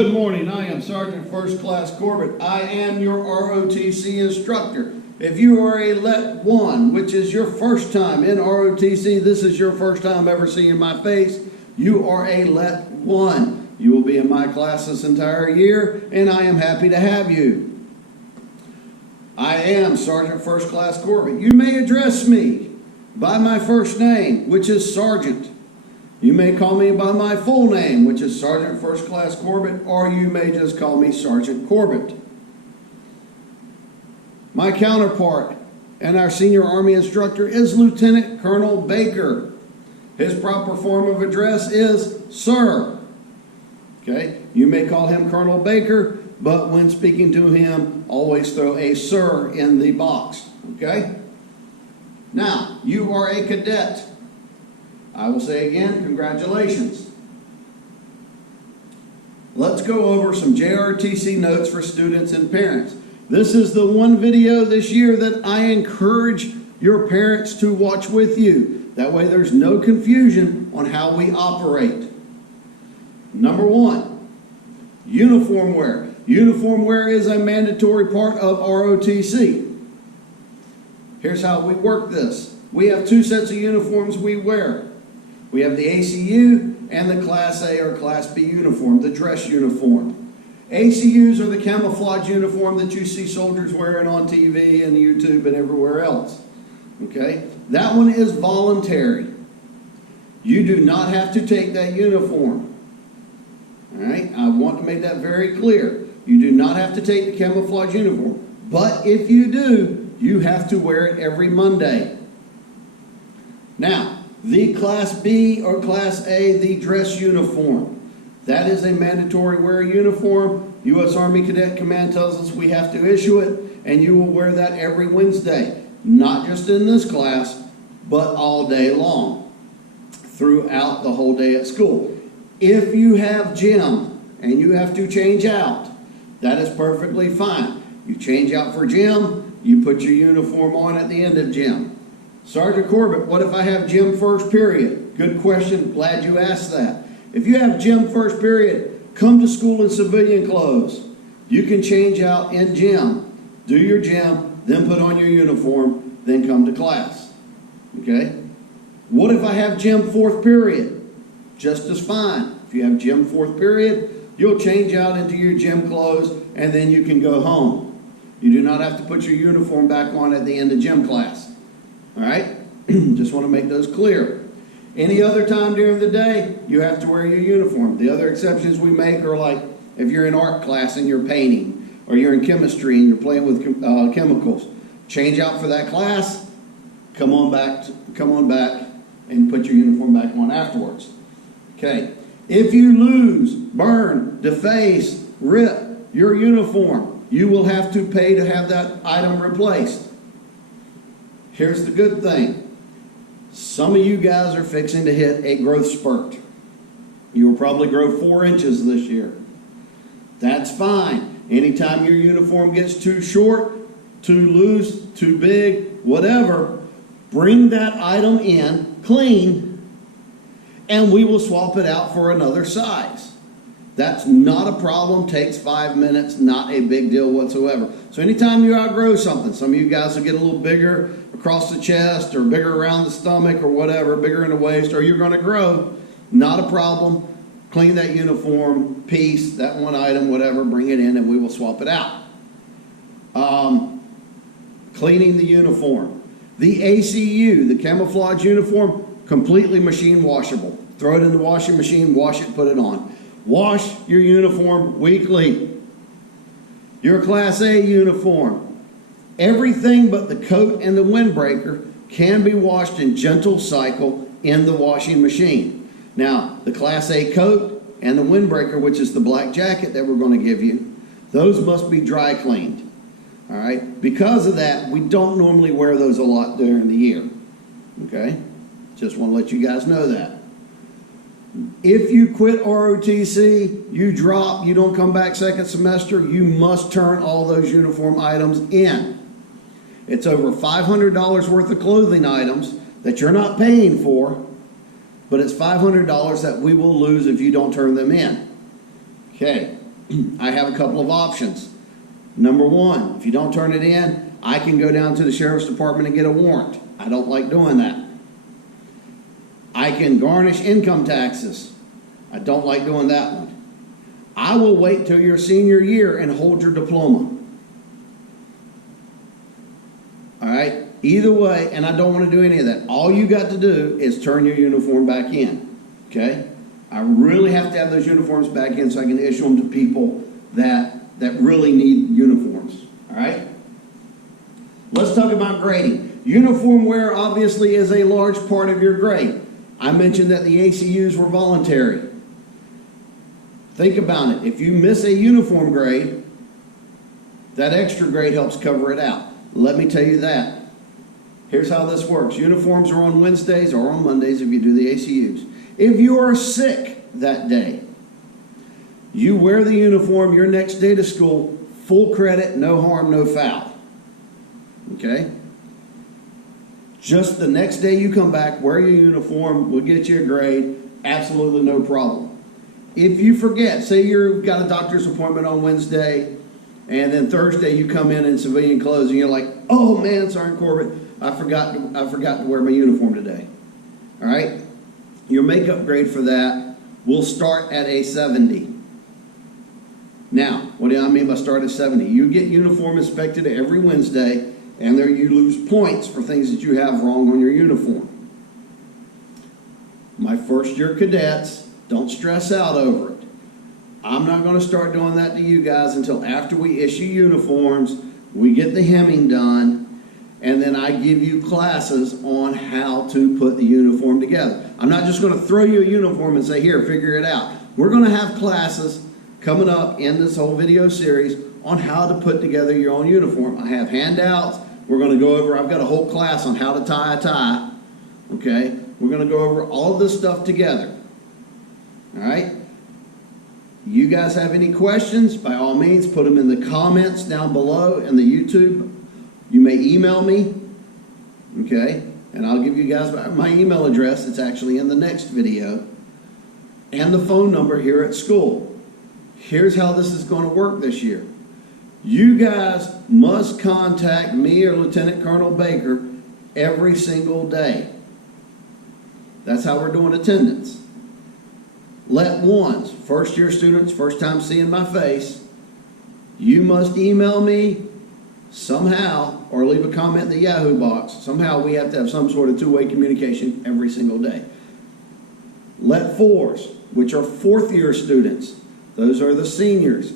Good morning, I am Sergeant First Class Corbett. I am your ROTC instructor. If you are a Let 1, which is your first time in ROTC, this is your first time ever seeing my face, you are a Let 1. You will be in my class this entire year, and I am happy to have you. I am Sergeant First Class Corbett. You may address me by my first name, which is Sergeant. You may call me by my full name, which is Sergeant First Class Corbett, or you may just call me Sergeant Corbett. My counterpart and our senior Army instructor is Lieutenant Colonel Baker. His proper form of address is Sir. Okay, you may call him Colonel Baker, but when speaking to him, always throw a Sir in the box. Okay? Now, you are a cadet. I will say again, congratulations. Let's go over some JROTC notes for students and parents. This is the one video this year that I encourage your parents to watch with you. That way there's no confusion on how we operate. Number one, uniform wear. Uniform wear is a mandatory part of ROTC. Here's how we work this. We have two sets of uniforms we wear. We have the ACU and the Class A or Class B uniform, the dress uniform. ACUs are the camouflage uniform that you see soldiers wearing on TV and YouTube and everywhere else. Okay? That one is voluntary. You do not have to take that uniform. All right? I want to make that very clear. You do not have to take the camouflage uniform. But if you do, you have to wear it every Monday. Now, the Class B or Class A, the dress uniform. That is a mandatory wear uniform. U.S. Army Cadet Command tells us we have to issue it, and you will wear that every Wednesday. Not just in this class, but all day long, throughout the whole day at school. If you have gym and you have to change out, that is perfectly fine. You change out for gym, you put your uniform on at the end of gym. Sergeant Corbett, what if I have gym first period? Good question, glad you asked that. If you have gym first period, come to school in civilian clothes. You can change out in gym, do your gym, then put on your uniform, then come to class. Okay? What if I have gym fourth period? Just as fine. If you have gym fourth period, you'll change out into your gym clothes and then you can go home. You do not have to put your uniform back on at the end of gym class. All right? Just want to make those clear. Any other time during the day, you have to wear your uniform. The other exceptions we make are like if you're in art class and you're painting, or you're in chemistry and you're playing with chemicals. Change out for that class, come on back and put your uniform back on afterwards. Okay. If you lose, burn, deface, rip your uniform, you will have to pay to have that item replaced. Here's the good thing. Some of you guys are fixing to hit a growth spurt. You will probably grow 4 inches this year. That's fine. Anytime your uniform gets too short, too loose, too big, whatever, bring that item in clean and we will swap it out for another size. That's not a problem, takes 5 minutes, not a big deal whatsoever. So anytime you outgrow something, some of you guys will get a little bigger across the chest or bigger around the stomach or whatever, bigger in the waist, or you're going to grow, not a problem. Clean that uniform piece, that one item, whatever, bring it in and we will swap it out. Cleaning the uniform. The ACU, the camouflage uniform, completely machine washable. Throw it in the washing machine, wash it, put it on. Wash your uniform weekly. Your Class A uniform. Everything but the coat and the windbreaker can be washed in gentle cycle in the washing machine. Now, the Class A coat and the windbreaker, which is the black jacket that we're going to give you, those must be dry cleaned. All right? Because of that, we don't normally wear those a lot during the year. Okay? Just want to let you guys know that. If you quit ROTC, you drop, you don't come back second semester, you must turn all those uniform items in. It's over $500 worth of clothing items that you're not paying for, but it's $500 that we will lose if you don't turn them in. Okay, I have a couple of options. Number one, if you don't turn it in, I can go down to the sheriff's department and get a warrant. I don't like doing that. I can garnish income taxes. I don't like doing that one. I will wait till your senior year and hold your diploma. All right? Either way, and I don't want to do any of that. All you got to do is turn your uniform back in. Okay? I really have to have those uniforms back in so I can issue them to people that really need uniforms. All right? Let's talk about grading. Uniform wear obviously is a large part of your grade. I mentioned that the ACUs were voluntary. Think about it. If you miss a uniform grade, that extra grade helps cover it out. Let me tell you that. Here's how this works. Uniforms are on Wednesdays or on Mondays if you do the ACUs. If you are sick that day, you wear the uniform your next day to school, full credit, no harm, no foul. Okay? Just the next day you come back, wear your uniform, we'll get you a grade, absolutely no problem. If you forget, say you've got a doctor's appointment on Wednesday, and then Thursday you come in civilian clothes, and you're like, oh man, Sergeant Corbett, I forgot to wear my uniform today. All right? Your makeup grade for that will start at a 70. Now, what do I mean by start at 70? You get uniform inspected every Wednesday, and there you lose points for things that you have wrong on your uniform. My first year cadets, don't stress out over it. I'm not going to start doing that to you guys until after we issue uniforms, we get the hemming done, and then I give you classes on how to put the uniform together. I'm not just going to throw you a uniform and say, here, figure it out. We're going to have classes coming up in this whole video series on how to put together your own uniform. I have handouts. We're going to go over, I've got a whole class on how to tie a tie. Okay? We're going to go over all of this stuff together. All right? You guys have any questions? By all means, put them in the comments down below in the YouTube. You may email me. Okay? And I'll give you guys my email address. It's actually in the next video. And the phone number here at school. Here's how this is going to work this year. You guys must contact me or Lieutenant Colonel Baker every single day. That's how we're doing attendance. Let ones, first year students, first time seeing my face, you must email me somehow or leave a comment in the Yahoo box. Somehow we have to have some sort of two-way communication every single day. Let fours, which are fourth year students, those are the seniors.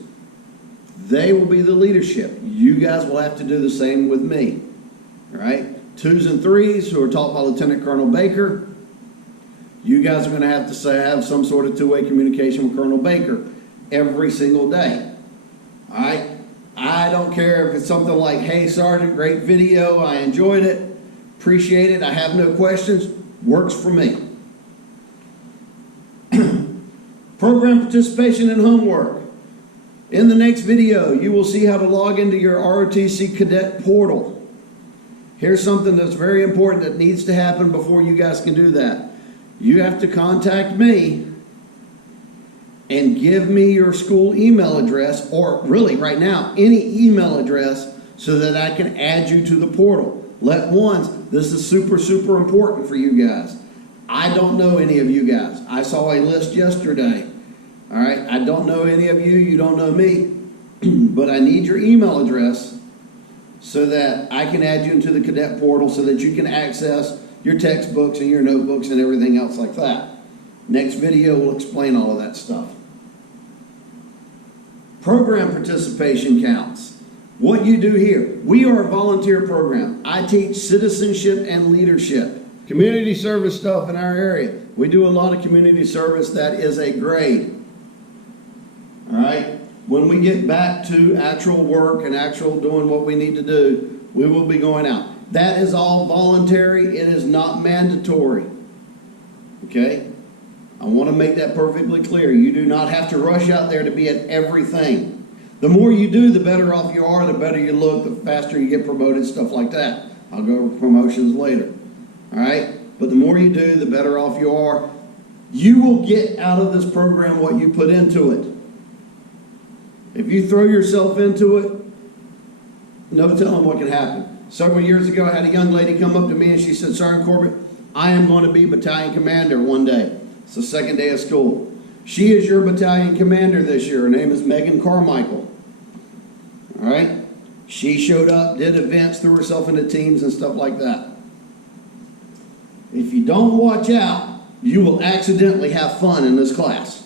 They will be the leadership. You guys will have to do the same with me. All right? Twos and threes who are taught by Lieutenant Colonel Baker, you guys are going to have to have some sort of two-way communication with Colonel Baker every single day. All right? I don't care if it's something like, hey, Sergeant, great video. I enjoyed it. Appreciate it. I have no questions. Works for me. Program participation and homework. In the next video, you will see how to log into your ROTC cadet portal. Here's something that's very important that needs to happen before you guys can do that. You have to contact me and give me your school email address, or really right now, any email address, so that I can add you to the portal. Let ones, this is super, super important for you guys. I don't know any of you guys. I saw a list yesterday. All right, I don't know any of you, you don't know me, but I need your email address so that I can add you into the cadet portal so that you can access your textbooks and your notebooks and everything else like that. Next video will explain all of that stuff. Program participation counts. What you do here. We are a volunteer program. I teach citizenship and leadership. Community service stuff in our area. We do a lot of community service that is a grade. All right? When we get back to actual work and actual doing what we need to do, we will be going out. That is all voluntary. It is not mandatory. Okay? I want to make that perfectly clear. You do not have to rush out there to be at everything. The more you do, the better off you are, the better you look, the faster you get promoted, stuff like that. I'll go over promotions later. All right? But the more you do, the better off you are. You will get out of this program what you put into it. If you throw yourself into it, no telling what can happen. Several years ago, I had a young lady come up to me and she said, Sergeant Corbett, I am going to be battalion commander one day. It's the second day of school. She is your battalion commander this year. Her name is Megan Carmichael. All right? She showed up, did events, threw herself into teams and stuff like that. If you don't watch out, you will accidentally have fun in this class.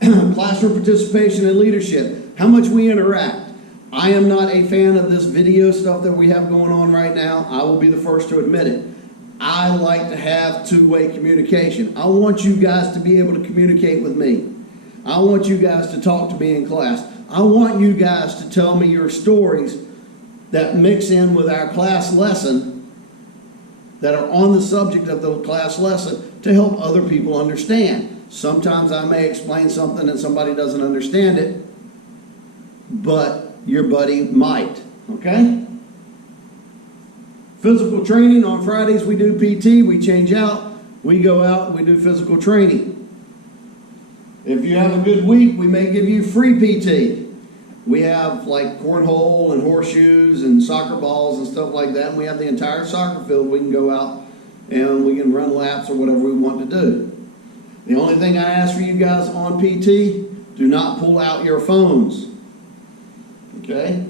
Classroom participation and leadership. How much we interact. I am not a fan of this video stuff that we have going on right now. I will be the first to admit it. I like to have two-way communication. I want you guys to be able to communicate with me. I want you guys to talk to me in class. I want you guys to tell me your stories that mix in with our class lesson, that are on the subject of the class lesson, to help other people understand. Sometimes I may explain something and somebody doesn't understand it, but your buddy might, okay? Physical training. On Fridays we do PT, we change out, we go out, we do physical training. If you have a good week, we may give you free PT. We have like cornhole and horseshoes and soccer balls and stuff like that, and we have the entire soccer field. We can go out and we can run laps or whatever we want to do. The only thing I ask for you guys on PT, do not pull out your phones. Okay?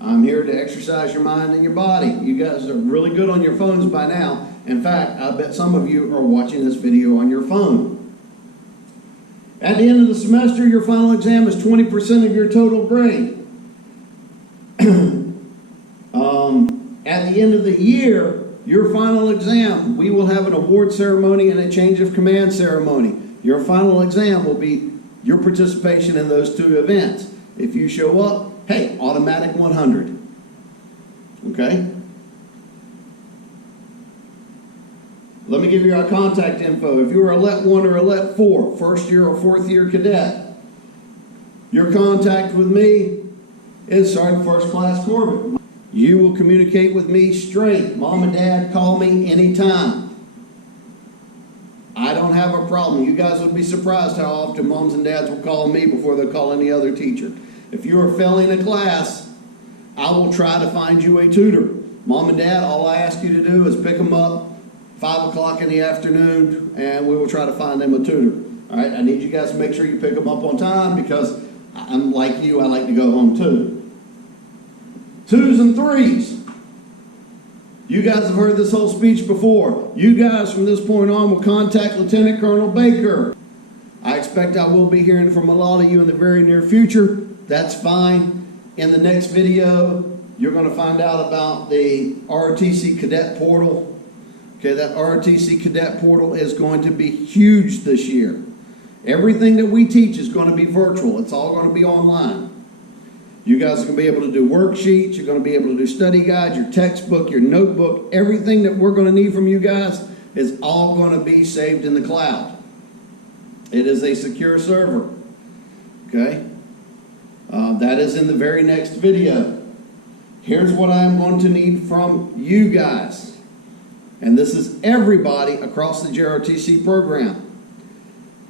I'm here to exercise your mind and your body. You guys are really good on your phones by now. In fact, I bet some of you are watching this video on your phone. At the end of the semester, your final exam is 20% of your total grade. At the end of the year, your final exam, we will have an award ceremony and a change of command ceremony. Your final exam will be your participation in those two events. If you show up, hey, automatic 100. Okay? Let me give you our contact info. If you are a LET 1 or a LET 4, first year or fourth year cadet, your contact with me is Sergeant First Class Corbett. You will communicate with me straight. Mom and Dad, call me anytime. I don't have a problem. You guys would be surprised how often moms and dads will call me before they'll call any other teacher. If you are failing a class, I will try to find you a tutor. Mom and Dad, all I ask you to do is pick them up 5 o'clock in the afternoon, and we will try to find them a tutor. All right, I need you guys to make sure you pick them up on time, because I'm like you, I like to go home too. 2s and 3s. You guys have heard this whole speech before. You guys from this point on will contact Lieutenant Colonel Baker. I expect I will be hearing from a lot of you in the very near future. That's fine. In the next video, you're going to find out about the ROTC Cadet Portal. Okay, that ROTC Cadet Portal is going to be huge this year. Everything that we teach is going to be virtual. It's all going to be online. You guys are going to be able to do worksheets. You're going to be able to do study guides, your textbook, your notebook. Everything that we're going to need from you guys is all going to be saved in the cloud. It is a secure server. Okay? That is in the very next video. Here's what I am going to need from you guys. And this is everybody across the JROTC program.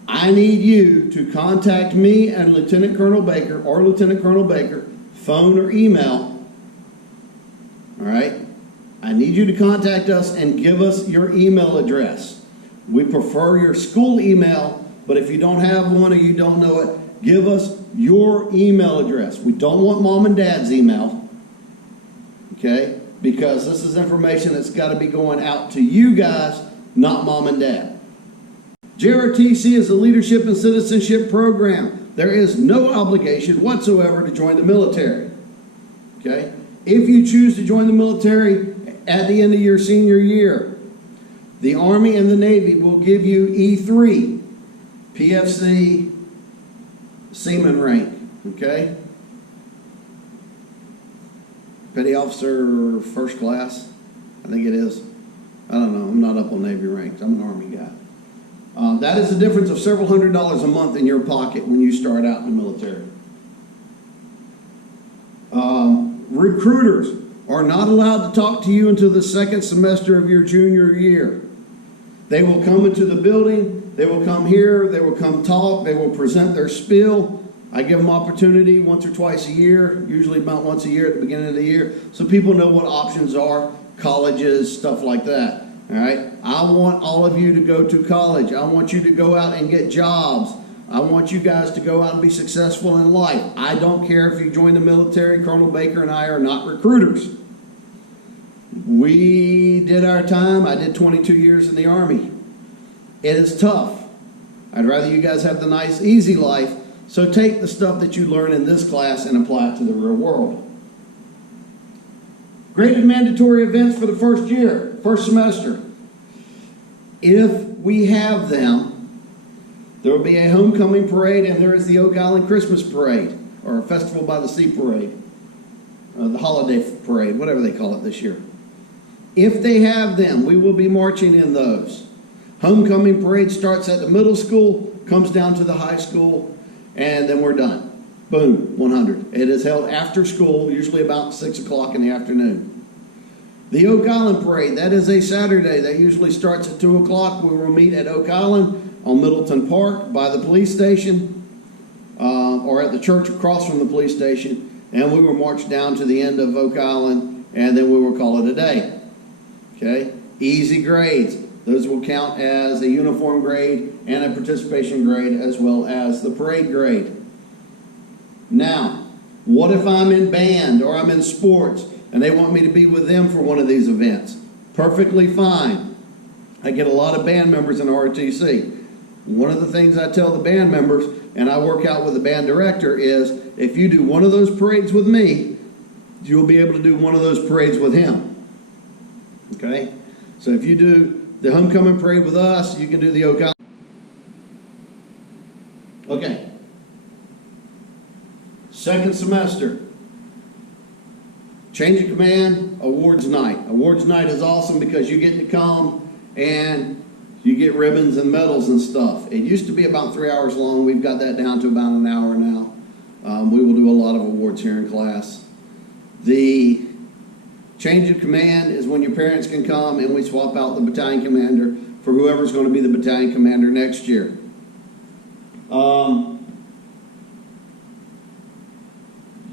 I need you to contact me and Lieutenant Colonel Baker, or Lieutenant Colonel Baker, phone or email. All right? I need you to contact us and give us your email address. We prefer your school email, but if you don't have one or you don't know it, give us your email address. We don't want Mom and Dad's email, okay? Because this is information that's got to be going out to you guys, not Mom and Dad. JROTC is a leadership and citizenship program. There is no obligation whatsoever to join the military. Okay? If you choose to join the military at the end of your senior year, the Army and the Navy will give you E3, PFC, Seaman rank. Okay? Petty Officer First Class, I think it is. I don't know. I'm not up on Navy ranks. I'm an Army guy. That is the difference of several $100s a month in your pocket when you start out in the military. Recruiters are not allowed to talk to you until the second semester of your junior year. They will come into the building, They will come here, they will come talk, they will present their spiel. I give them opportunity once or twice a year, usually about once a year at the beginning of the year, so people know what options are, colleges, stuff like that. All right? I want all of you to go to college. I want you to go out and get jobs. I want you guys to go out and be successful in life. I don't care if you join the military. Colonel Baker and I are not recruiters. We did our time. I did 22 years in the Army. It is tough. I'd rather you guys have the nice, easy life. So take the stuff that you learn in this class and apply it to the real world. Graded mandatory events for the first year, first semester. If we have them, there will be a homecoming parade, and there is the Oak Island Christmas Parade, or a Festival by the Sea Parade, the holiday parade, whatever they call it this year. If they have them, we will be marching in those. Homecoming parade starts at the middle school, comes down to the high school, and then we're done. Boom, 100. It is held after school, usually about 6 o'clock in the afternoon. The Oak Island Parade, that is a Saturday. That usually starts at 2 o'clock. We will meet at Oak Island on Middleton Park by the police station, or at the church across from the police station, and we will march down to the end of Oak Island, and then we will call it a day. Okay? Easy grades. Those will count as a uniform grade and a participation grade, as well as the parade grade. Now, what if I'm in band or I'm in sports and they want me to be with them for one of these events? Perfectly fine. I get a lot of band members in ROTC. One of the things I tell the band members, and I work out with the band director, is if you do one of those parades with me, you'll be able to do one of those parades with him. Okay? So if you do the homecoming parade with us, you can do the Oak Island. Okay. Second semester. Change of command, awards night. Awards night is awesome because you get to come and you get ribbons and medals and stuff. It used to be about 3 hours long. We've got that down to about an hour now. We will do a lot of awards here in class. The change of command is when your parents can come and we swap out the battalion commander for whoever's going to be the battalion commander next year.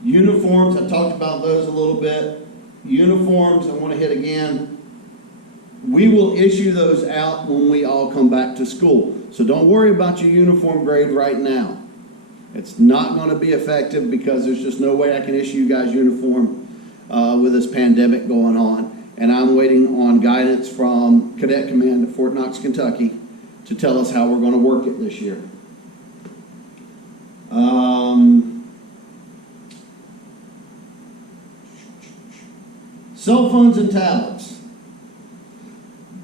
Uniforms, I talked about those a little bit. Uniforms, I want to hit again. We will issue those out when we all come back to school. So don't worry about your uniform grade right now. It's not going to be effective because there's just no way I can issue you guys uniform with this pandemic going on. And I'm waiting on guidance from Cadet Command at Fort Knox, Kentucky to tell us how we're going to work it this year. Cell phones and tablets.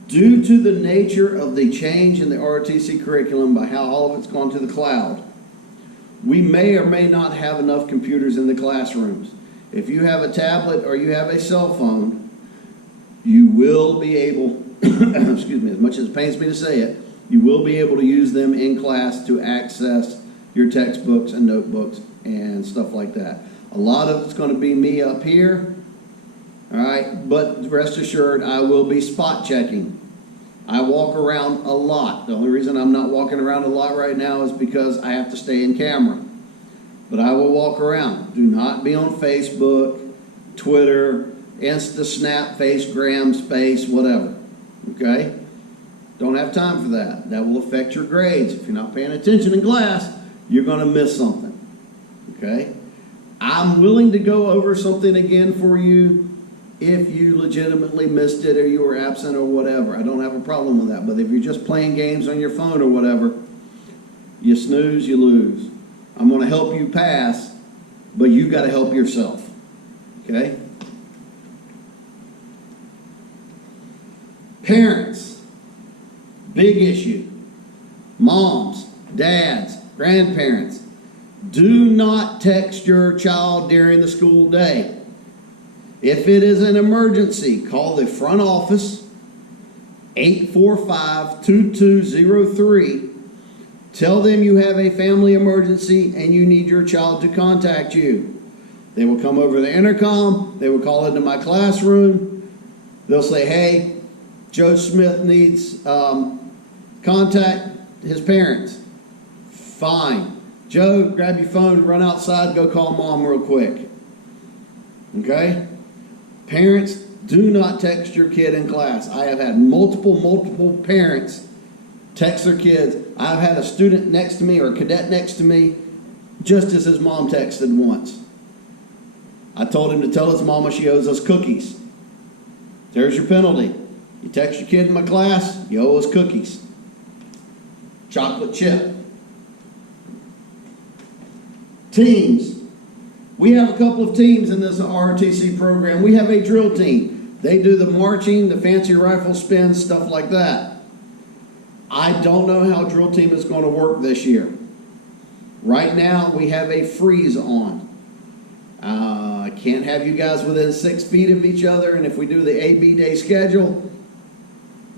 Due to the nature of the change in the ROTC curriculum by how all of it's gone to the cloud, we may or may not have enough computers in the classrooms. If you have a tablet or you have a cell phone, you will be able, excuse me, as much as it pains me to say it, you will be able to use them in class to access your textbooks and notebooks and stuff like that. A lot of it's going to be me up here. All right, but rest assured, I will be spot checking. I walk around a lot. The only reason I'm not walking around a lot right now is because I have to stay in camera. But I will walk around. Do not be on Facebook, Twitter, Insta, Snap, Facegram, Space, whatever. Okay? Don't have time for that. That will affect your grades. If you're not paying attention in class, you're going to miss something. Okay? I'm willing to go over something again for you if you legitimately missed it or you were absent or whatever. I don't have a problem with that. But if you're just playing games on your phone or whatever, you snooze, you lose. I'm going to help you pass, but you got to help yourself. Okay? Parents, big issue. Moms, dads, grandparents, do not text your child during the school day. If it is an emergency, call the front office, 845-2203. Tell them you have a family emergency and you need your child to contact you. They will come over the intercom. They will call into my classroom. They'll say, hey, Joe Smith needs contact. his parents. Fine. Joe, grab your phone, run outside, go call mom real quick. Okay? Parents, do not text your kid in class. I have had multiple parents text their kids. I've had a student next to me or a cadet next to me just as his mom texted once. I told him to tell his mama she owes us cookies. There's your penalty. You text your kid in my class, you owe us cookies. Chocolate chip. Teams. We have a couple of teams in this ROTC program. We have a drill team. They do the marching, the fancy rifle spins, stuff like that. I don't know how drill team is going to work this year. Right now, we have a freeze on. I can't have you guys within 6 feet of each other, and if we do the AB day schedule,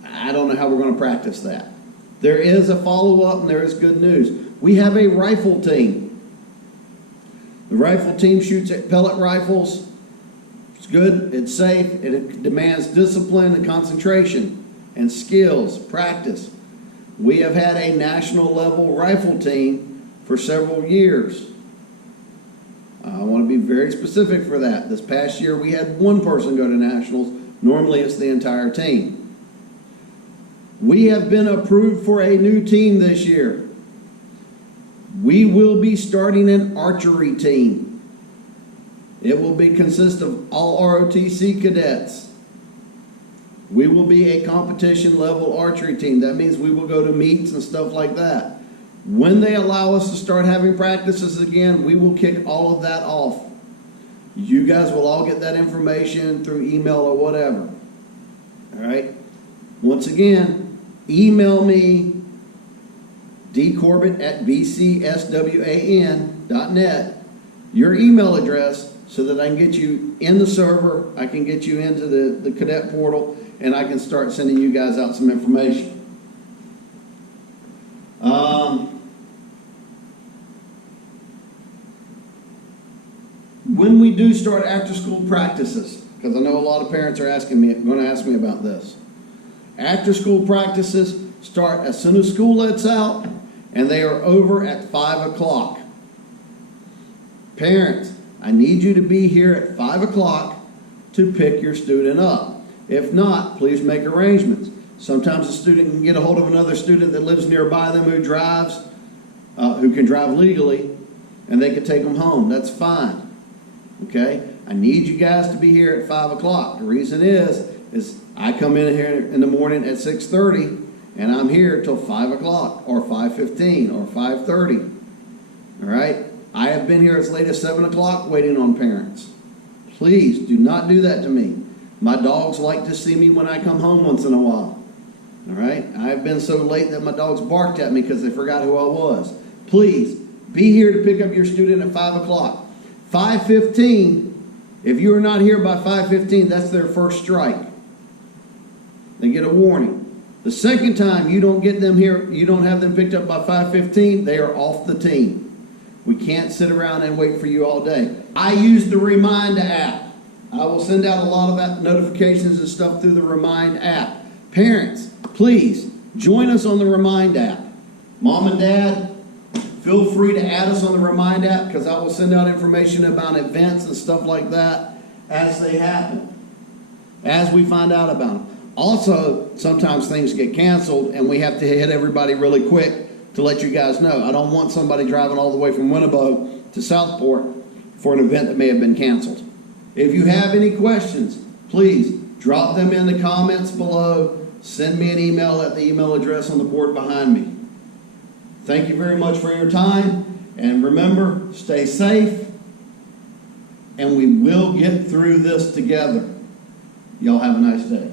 I don't know how we're going to practice that. There is a follow-up, and there is good news. We have a rifle team. The rifle team shoots at pellet rifles. It's good, it's safe, it demands discipline and concentration and skills, practice. We have had a national level rifle team for several years. I want to be very specific for that. This past year we had one person go to nationals. Normally it's the entire team. We have been approved for a new team this year. We will be starting an archery team. It will consist of all ROTC cadets. We will be a competition level archery team. That means we will go to meets and stuff like that. When they allow us to start having practices again, we will kick all of that off. You guys will all get that information through email or whatever. All right? Once again, email me dcorbett@vcswan.net, your email address, so that I can get you in the server, I can get you into the cadet portal, and I can start sending you guys out some information. When we do start after school practices, because I know a lot of parents are going to ask me about this. After school practices start as soon as school lets out, and they are over at 5 o'clock. Parents, I need you to be here at 5 o'clock to pick your student up. If not, please make arrangements. Sometimes a student can get a hold of another student that lives nearby them who drives, who can drive legally, and they can take them home. That's fine. Okay? I need you guys to be here at 5 o'clock. The reason is I come in here in the morning at 6:30, and I'm here till 5 o'clock, or 5:15, or 5:30. All right? I have been here as late as 7 o'clock waiting on parents. Please do not do that to me. My dogs like to see me when I come home once in a while. All right? I have been so late that my dogs barked at me because they forgot who I was. Please be here to pick up your student at 5 o'clock. 5:15, if you are not here by 5:15, that's their first strike. They get a warning. The second time you don't get them here, you don't have them picked up by 5:15, they are off the team. We can't sit around and wait for you all day. I use the Remind app. I will send out a lot of notifications and stuff through the Remind app. Parents, please join us on the Remind app. Mom and Dad, feel free to add us on the Remind app, because I will send out information about events and stuff like that as they happen, as we find out about them. Also, sometimes things get canceled and we have to hit everybody really quick to let you guys know. I don't want somebody driving all the way from Winnebago to Southport for an event that may have been canceled. If you have any questions, please drop them in the comments below. Send me an email at the email address on the board behind me. Thank you very much for your time. And remember, stay safe. And we will get through this together. Y'all have a nice day.